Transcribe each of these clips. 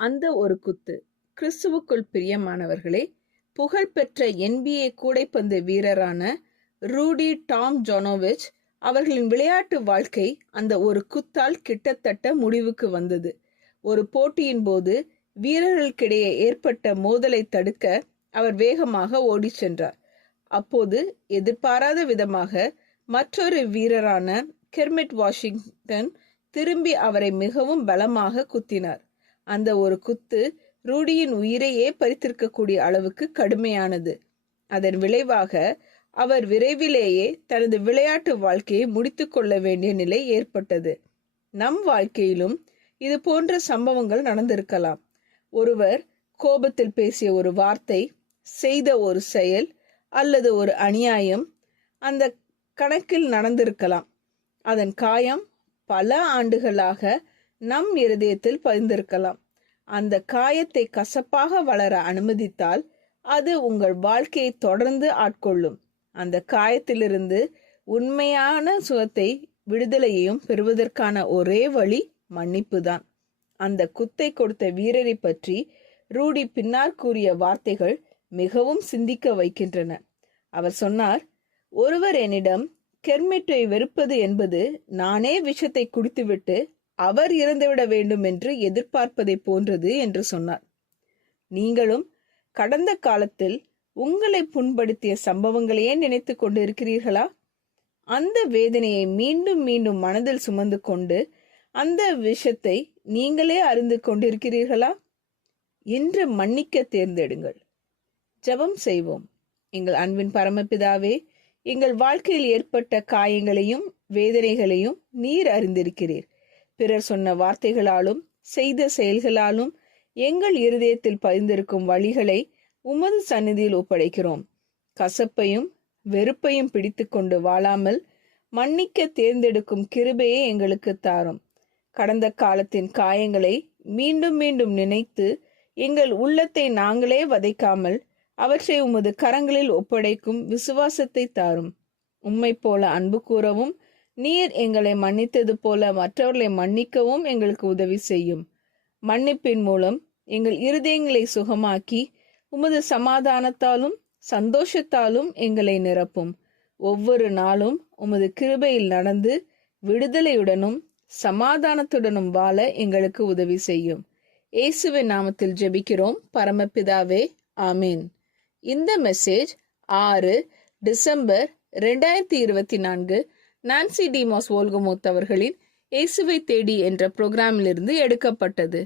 அந்த ஒரு குத்து. கிறிஸ்துவுக்குள் பிரியமானவர்களே, புகழ்பெற்ற NBA கூடைப்பந்து வீரரான ரூடி டாம் ஜோனோவிச் அவர்களின் விளையாட்டு வாழ்க்கை அந்த ஒரு குத்தால் கிட்டத்தட்ட முடிவுக்கு வந்தது. ஒரு போட்டியின் போது வீரர்களுக்கிடையே ஏற்பட்ட மோதலை தடுக்க அவர் வேகமாக ஓடிச் சென்றார். அப்போது எதிர்பாராத விதமாக மற்றொரு வீரரான கெர்மிட் வாஷிங்டன் திரும்பி அவரை மிகவும் பலமாக குத்தினார். அந்த ஒரு குத்து ரூடியின் உயிரையே பறித்திருக்கக்கூடிய அளவுக்கு கடுமையானது. அதன் விளைவாக அவர் விரைவிலேயே தனது விளையாட்டு வாழ்க்கையை முடித்து கொள்ள வேண்டிய நிலை ஏற்பட்டது. நம் வாழ்க்கையிலும் இது போன்ற சம்பவங்கள் நடந்திருக்கலாம். ஒருவர் கோபத்தில் பேசிய ஒரு வார்த்தை, செய்த ஒரு செயல் அல்லது ஒரு அநியாயம் அந்த கணக்கில் நடந்திருக்கலாம். அதன் காயம் பல ஆண்டுகளாக நம் இருதயத்தில் பதிந்திருக்கலாம். அந்த காயத்தை கசப்பாக வளர அனுமதித்தால் அது உங்கள் வாழ்க்கையை தொடர்ந்து ஆட்கொள்ளும். அந்த காயத்திலிருந்து உண்மையான சுகத்தை விடுதலையையும் பெறுவதற்கான ஒரே வழி மன்னிப்பு தான். அந்த குத்தை கொடுத்த வீரரை பற்றி ரூடி பின்னால் கூறிய வார்த்தைகள் மிகவும் சிந்திக்க வைக்கின்றன. அவர் சொன்னார், ஒருவர் என்னிடம் கெர்மிட்டை வெறுப்பது என்பது நானே விஷத்தை குடித்துவிட்டு அவர் இறந்துவிட வேண்டும் என்று எதிர்பார்ப்பதை போன்றது என்று சொன்னார். நீங்களும் கடந்த காலத்தில் உங்களை புண்படுத்திய சம்பவங்களையே நினைத்து கொண்டு இருக்கிறீர்களா? அந்த வேதனையை மீண்டும் மீண்டும் மனதில் சுமந்து கொண்டு அந்த விஷத்தை நீங்களே அறிந்து கொண்டிருக்கிறீர்களா? இன்று மன்னிக்க தேர்ந்தெடுங்கள். ஜெபம் செய்வோம். எங்கள் அன்பின் பரமபிதாவே, எங்கள் வாழ்க்கையில் ஏற்பட்ட காயங்களையும் வேதனைகளையும் நீர் அறிந்திருக்கிறீர். பிறர் சொன்ன வார்த்தைகளாலும் செய்த செயல்களாலும் எங்கள் இருதயத்தில் பதிந்திருக்கும் வழிகளை உமது சந்நிதியில் ஒப்படைக்கிறோம். கசப்பையும் வெறுப்பையும் பிடித்து கொண்டு வாழாமல் மன்னிக்க தேர்ந்தெடுக்கும் கிருபையை எங்களுக்கு தாரும். கடந்த காலத்தின் காயங்களை மீண்டும் மீண்டும் நினைத்து எங்கள் உள்ளத்தை நாங்களே வதைக்காமல் அவற்றை உமது கரங்களில் ஒப்படைக்கும் விசுவாசத்தை தாரும். உம்மை போல அன்பு கூறவும் நீர் எங்களை மன்னித்தது போல மற்றவர்களை மன்னிக்கவும் எங்களுக்கு உதவி செய்யும். மன்னிப்பின் மூலம் எங்கள் இருதயங்களை சுகமாக்கி உமது சமாதானத்தாலும் சந்தோஷத்தாலும் எங்களை நிரப்பும். ஒவ்வொரு நாளும் உமது கிருபையில் நடந்து விடுதலையுடனும் சமாதானத்துடனும் வாழ எங்களுக்கு உதவி செய்யும். இயேசுவின் நாமத்தில் ஜெபிக்கிறோம் பரமபிதாவே, ஆமீன். இந்த மெசேஜ் 6 டிசம்பர் 2024 நான்சி டிமாஸ் வோல்கமோத் அவர்களின் இயேசுவை தேடி என்ற புரோகிராமிலிருந்து எடுக்கப்பட்டது.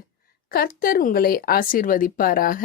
கர்த்தர் உங்களை ஆசீர்வதிப்பாராக.